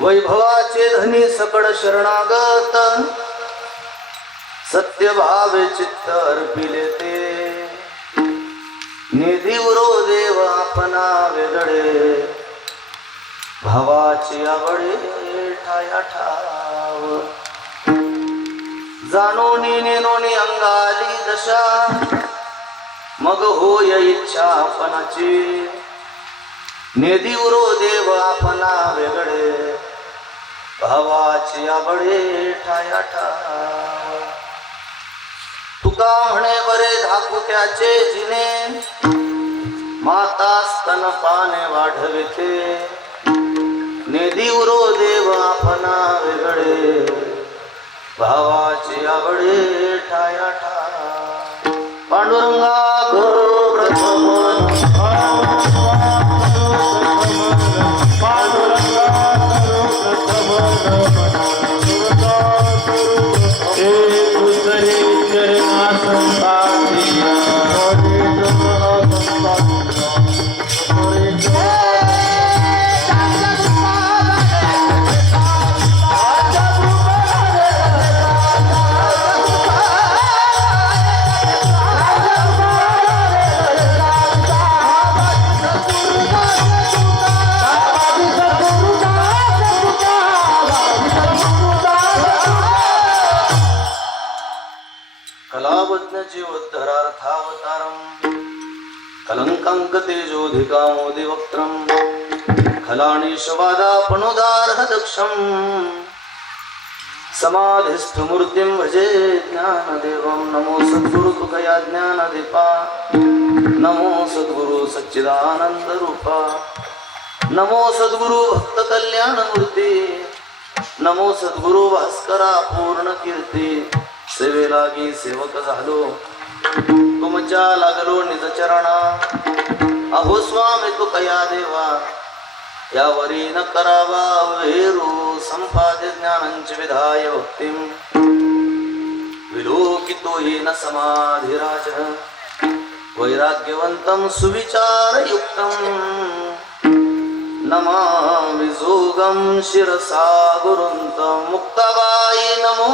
वैभवाचे धनी सकळ शरणागत सत्य भावे चित्त अर्पिले ते निधी उरो देव आपणा वेगळे भावाची आवडे ठाया ठाव जाणोनी नेनोनी अंगाली दशा मग होय इच्छा आपणाची निधी उरो देव आपणा वेगळे भावाची आवडे ठाया ठाव तुका म्हणे बरे धाकुट्याचे जिने माता स्तन पाने वाढविते निधी उरो देव आपणा वेगळे भावाची आवडे ठाया ठाव पांडुरंगा करो प्रथम जीवोद्धरार्थावतारम् कलंकांक तेजोधिकामोदि वक्त्रम् खलानीशवादापणोदार्हदक्षम् समाधिस्थमूर्तिं भजे ज्ञानदेवं नमो सद्गुरु तुकया ज्ञानदीपा नमो सद्गुरु सच्चिदानंदरूपा नमो सद्गुरु भक्तकल्याणमूर्ती नमो सद्गुरु भास्करा पूर्ण कीर्ती सेवे लागी सेवक झालो तुमच्या लागलो निज चरणा अहो स्वामी तू कया देवा यावरी न करावा वेरू संपाद्य ज्ञानंच विधाय भक्तिम विलोकितो येन समाधिराज वैराग्यवंतं सुविचारयुक्तं नमामि जोगं शिरसा गुरुन्तं मुक्ताबाई नमो